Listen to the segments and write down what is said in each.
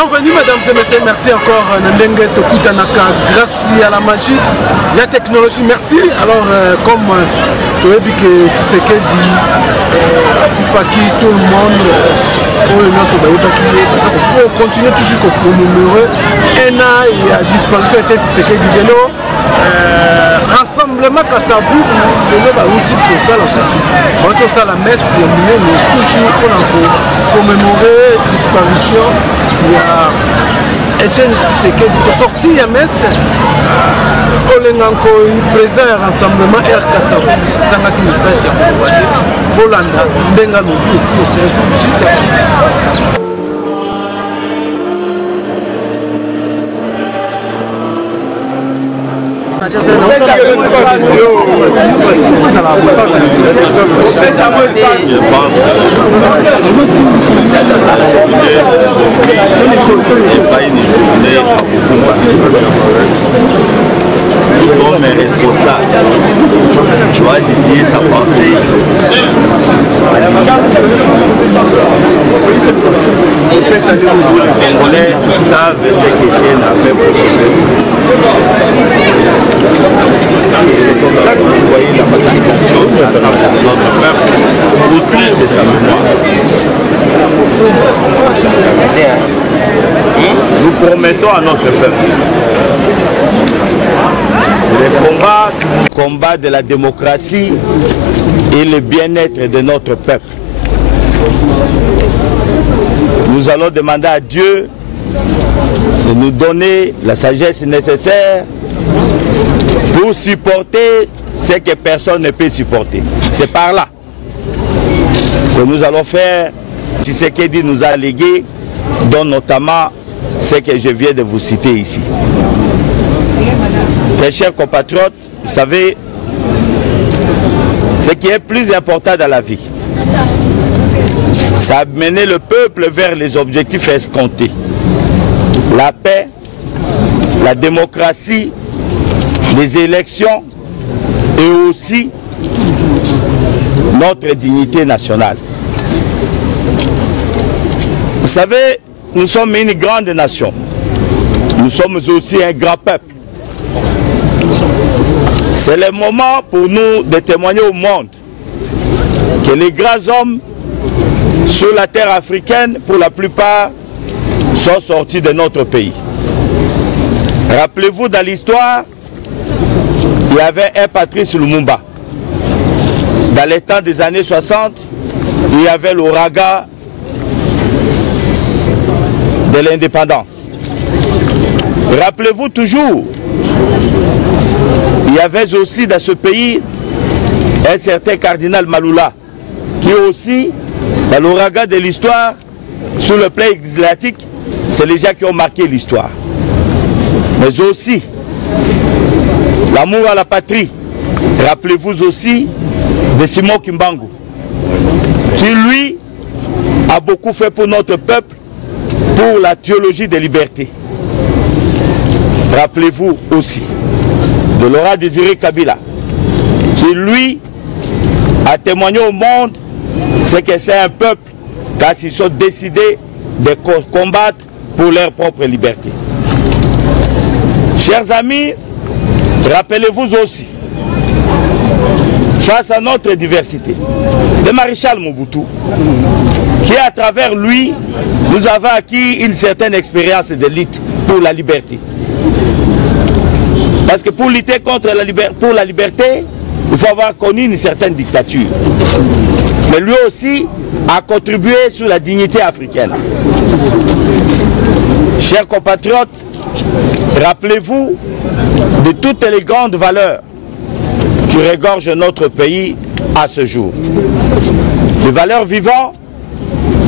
Bienvenue mesdames et messieurs, merci encore Nandenge Tokutanaka, grâce à la magie, la technologie, merci. Alors comme tu sais que dit Faki, tout le monde, pour continuer toujours à commémorer un an et à disparition de Tshisekedi Delo, rassemblement qu'à sa vue, le outil pour ça aussi, on ça la messe, toujours pour commémorer la disparition. Il y a Etienne Tshisekedi qui est sorti à Metz. Le président du rassemblement RK Savou. C'est un message à Bolanda. Benga Lobi, on se retrouve juste après. Comme responsable, doit dédier sa pensée. Les Congolais savent ce qu'Étienne a fait pour le peuple. C'est comme ça que vous voyez la participation de l'ensemble de notre peuple autour de sa mémoire. Nous promettons à notre peuple le combat de la démocratie et le bien-être de notre peuple. Nous allons demander à Dieu de nous donner la sagesse nécessaire pour supporter ce que personne ne peut supporter. C'est par là que nous allons faire ce qu'il nous a légué, dont notamment ce que je viens de vous citer ici. Très chers compatriotes, vous savez, ce qui est plus important dans la vie, c'est amener le peuple vers les objectifs escomptés. La paix, la démocratie, les élections et aussi notre dignité nationale. Vous savez, nous sommes une grande nation. Nous sommes aussi un grand peuple. C'est le moment pour nous de témoigner au monde que les grands hommes sur la terre africaine, pour la plupart, sont sortis de notre pays. Rappelez-vous, dans l'histoire, il y avait un Patrice Lumumba. Dans les temps des années 60, il y avait l'ouragan de l'indépendance. Rappelez-vous toujours, il y avait aussi dans ce pays un certain cardinal Maloula, qui aussi, dans l'ouragan de l'histoire, sur le plan ecclésiastique, c'est les gens qui ont marqué l'histoire. Mais aussi, l'amour à la patrie. Rappelez-vous aussi de Simon Kimbangu, qui lui a beaucoup fait pour notre peuple, pour la théologie de liberté. Rappelez-vous aussi de Laurent Désiré Kabila, qui lui a témoigné au monde ce que c'est un peuple, car ils sont décidés de combattre pour leur propre liberté. Chers amis, rappelez-vous aussi, face à notre diversité, le maréchal Mobutu, qui à travers lui, nous avons acquis une certaine expérience de lutte pour la liberté. Parce que pour lutter contre la liberté, il faut avoir connu une certaine dictature. Mais lui aussi a contribué sur la dignité africaine. Chers compatriotes, rappelez-vous de toutes les grandes valeurs qui regorgent notre pays à ce jour. Des valeurs vivantes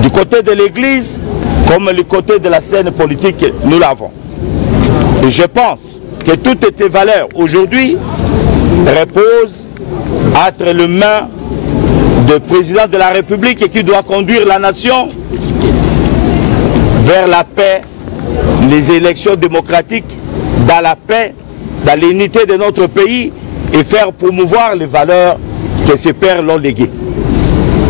du côté de l'Église comme du côté de la scène politique, nous l'avons. Et je pense que toutes ces valeurs aujourd'hui reposent entre les mains du président de la République qui doit conduire la nation vers la paix, les élections démocratiques, dans la paix, dans l'unité de notre pays et faire promouvoir les valeurs que ses pères l'ont léguées.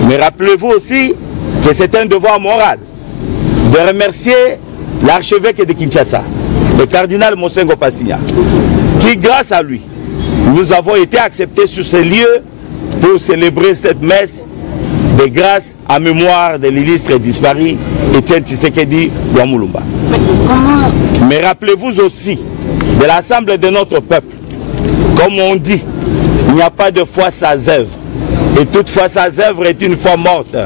Mais rappelez-vous aussi que c'est un devoir moral de remercier l'archevêque de Kinshasa, le cardinal Mosengo Passigna, qui grâce à lui, nous avons été acceptés sur ces lieux pour célébrer cette messe de grâce en mémoire de l'illustre disparu Etienne Tshisekedi Ouamulumba. Mais rappelez-vous aussi de l'assemblée de notre peuple. Comme on dit, il n'y a pas de foi sans œuvre. Et toute foi sans œuvre est une foi morte.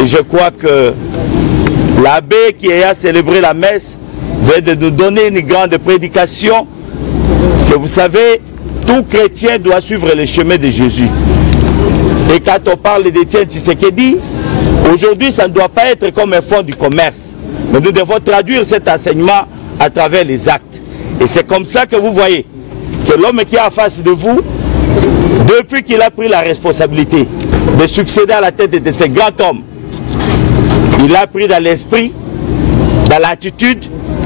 Et je crois que l'abbé qui a célébré la messe vient de nous donner une grande prédication que vous savez, tout chrétien doit suivre le chemin de Jésus. Et quand on parle d'Etienne Tshisekedi, aujourd'hui ça ne doit pas être comme un fonds du commerce. Mais nous devons traduire cet enseignement à travers les actes. Et c'est comme ça que vous voyez que l'homme qui est en face de vous, depuis qu'il a pris la responsabilité de succéder à la tête de ce grand homme, il a pris dans l'esprit, dans l'attitude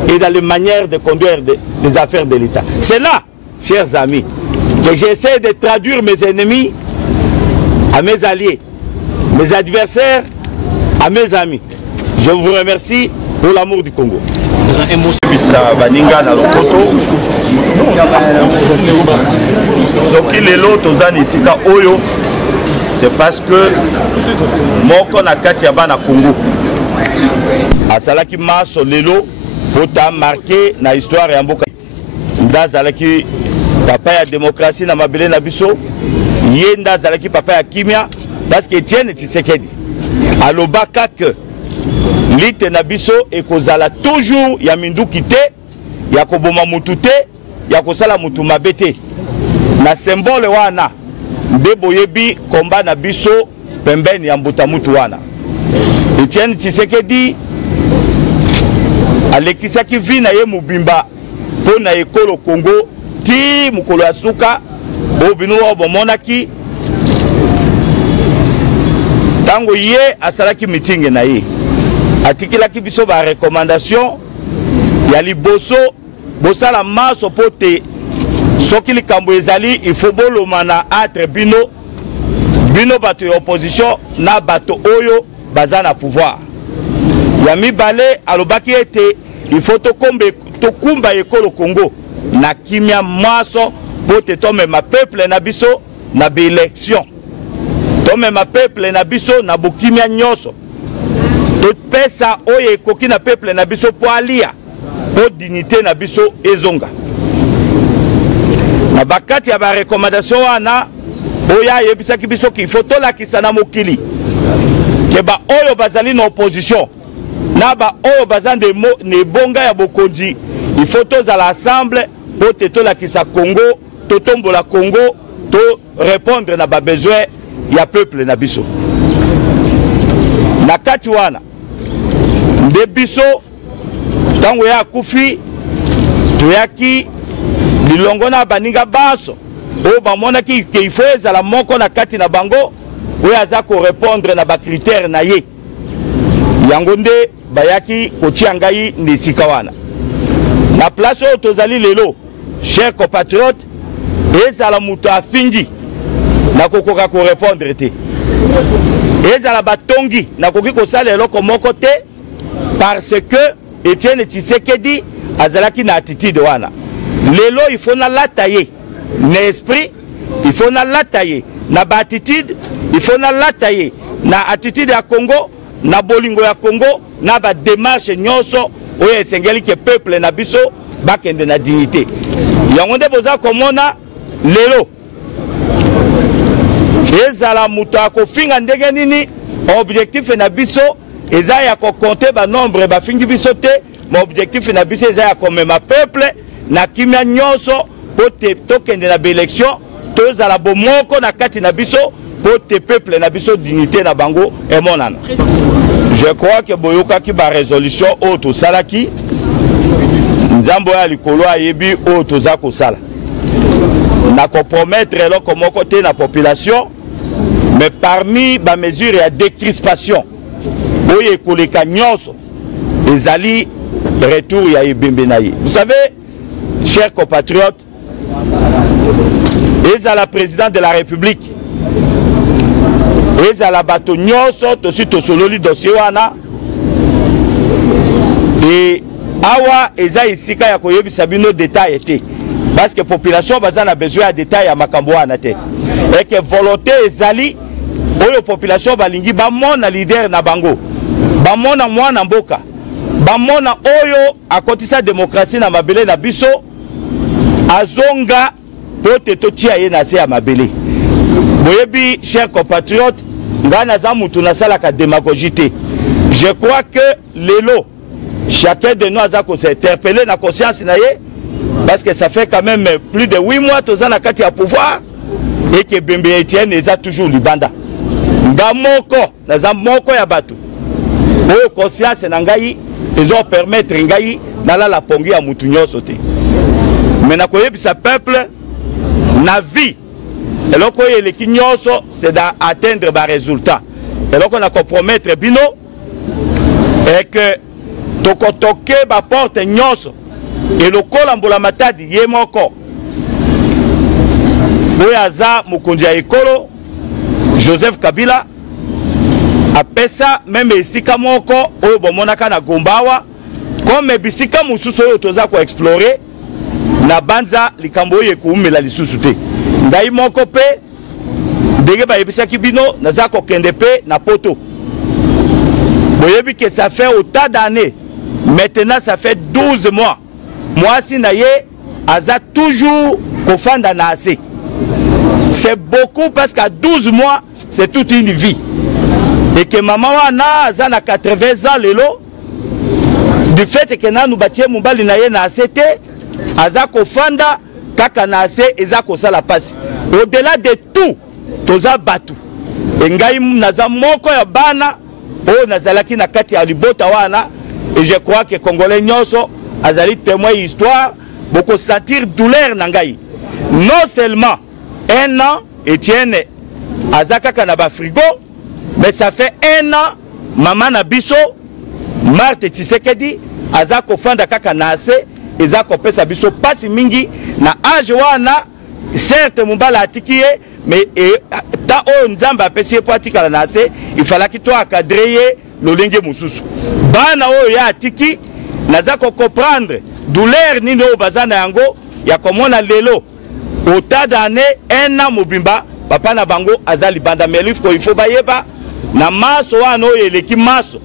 et dans les manières de conduire les affaires de l'État. C'est là, chers amis, que j'essaie de traduire mes ennemis à mes alliés, mes adversaires à mes amis. Je vous remercie pour l'amour du Congo. C'est parce que moko na kati ya bana Congo asalaki maso lelo pota marqué na histoire ya mboka ndazalaki papa ya démocratie na mabele na biso ye ndazalaki papa ya kimia parce que Etienne Tshisekedi alobaka que lite na biso ekozala toujours ya minduki te ya koboma mutu te ya kosala mutu mabe te na symbole wana nde boyebi komba na biso pembeni ya mbuta mutu wana. Etienne Tshisekedi alekisaki vi na ye mobimba mpo na ekolo Congo ti mokolo ya suka bobinu oyo bomonaki ntango ye asalaki mitinge na ye atikilaki biso ba recommandation ya liboso bosala maso po te soki likambo ezali il faut boloma na entre bino bato ya opposition na bato oyo baza na pouvoir. Ya mibale alobaki ete il faut tokumba ekolo Congo na kimia maso po te tomema peuple na biso na baélection, tomema peuple na biso na bokimia nyonso, topesa oyo ekoki na peuple na biso po alia po dignité na biso ezonga. Na bakati ya ba recommandation wana oya yebisaki biso ki faut tolakisa na mokili ke ba oyo bazali na opposition na ba oyo bazande ne bonga ya bokonzi il faut tozala ensemble po te tolakisa Congo totombola Congo to répondre na ba besoin ya peuple na biso. Na kati wana nde biso tango ya kufi toyaki bilongo na baninga baso o bamonaki ke il faut ezala moko na kati na bango oyo aza ko répondre na ba critère na ye yango nde bayaki kotia ngai ndesika wana na place oyo tozali lelo. Chers compatriotes, ezala muto afingi na kokoka ko répondre te, ezala batongi na koki kosala eloko moko te parce que Etienne Tshisekedi azalaki na attitude wana. Lelo il faut na lataye na esprit, il faut na lataye na ba attitude, il faut na lataye na attitude ya Congo, na bolingo ya Congo, na ba démarche nyonso oyo esengeli ke peuple na biso bakende na dignité. Yango nde boza komona lelo ezala muto akofinga ndenge nini objectif na biso eza ya kokonte ba nombre bafingi biso te, ma objectif na biso eza ya komema peuple na kimia nyonso po te tokende na baélection tozala bomoko na kati na biso po te peuple na biso dignité na bango emonana. Je crois que boyokaki ba résolution o to salaki nzambo ya likolo ayebi o toza kosala na compromettre eloko moko te na population, mais parmi ba mesure ya décrispation oyo ekoleka nyonso ezali retour ya ebembe na ye. Vous savez, chers compatriotes, ezala président de la République, ezala bato nyonso tosi tosololi dossier wana et awa eza isika ya koyebisa bino détail été parce que population baza na besoin ya détail ya makambo wana te et que volonté ezali oyo population balingi bamona leader na bango bamona mwana mboka bamona oyo akotisa démocratie na mabele na biso azonga pote totia ye na se ya mabele boyebi chers compatriotes ngana za mutu na sala ka démagogie te. Je crois que lelo chacun de nous a s'interpellé na conscience na ye parce que ça fait quand même plus de 8 mois toza na kati ya pouvoir et que Bembe Etienne eza toujours libanda nga moko na za moko ya bato oyo conscience na ngai ezo permettre ngai na la pongi ya mutu nyonso te mais na koyebisa peuple na vie eloko eleki nyonso c'est d'atteindre ba résultat eloko na compromettre bino et que tokotoke ba porte nyonso et lokola mbola matadi ye moko oyo aza mokonzi ya ekolo Joseph Kabila apesa même esika moko oyo bomonaka na Gombawa comme bisika mususu oyo toza ko explorer na banza likambo oyo ekuumela lisusu te ngai moko pe ndenge bayebisaki bino naza kokende pe na poto boyebi que ça fait autant d'années maintenant ça fait 12 mois mwasi na ye aza toujours kofanda na ase c'est beaucoup parce qu'à 12 mois c'est toute une vie et que maman wana aza na 80 ans lelo du fait que nanu batie mobali na ye na ase te aza kofanda kaka na ase eza kosala pasi au-delà de tout toza batu engai naza moko ya bana oyo nazalaki na kati ya libota wana et je crois que congolais nyonso azali témoin histoire boko sentir douleur na ngai non seulement un an Etienne azakaka na ba frigo mais ça fait un an maman na biso Marthe Tshisekedi azako fanda kaka na ase ezako pesa biso pasi mingi na age wana certes mubala atikiye mais ta o nzamba apesi po atikala na ase il fallait que toi encadrer lolenge mususu bana o ya atiki nazako comprendre douleur nini o bazana yango ya komona lelo autant d'années un an mobimba papa na bango azali banda melif ko il faut bayeba na maso wana o eleki maso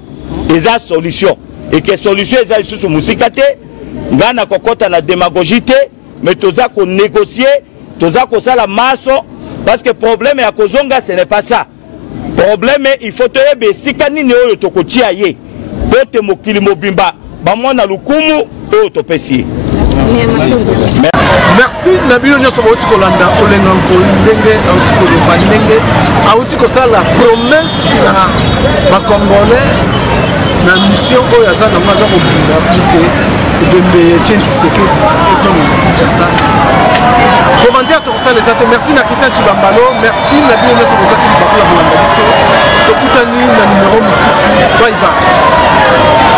eza solution et que solution eza lisusu musika te ngana kokota na démagogie te mais toza ko négocier toza ko sala maso parce que problème ya kozonga ce n'est pas ça problème il faut te yebe sika nini oyo tokotia ye pote mokili mobimba bamona lukumu oyo topesi. Merci Nabilo nyonso bauti kolanda olenga ndenge auti koloba ndenge auti kosala promesse na bakongolais na mission oyo aza nango aza kobunda mpe Bembe Etienne Tshisekedi ezonga Kinshasa. Commentaire tokosala eza te. Merci na Christian Chibambalo, merci Nabilo nyonso bozaki bakula kolanda biso tokutani na numero mosusu. Bye bye.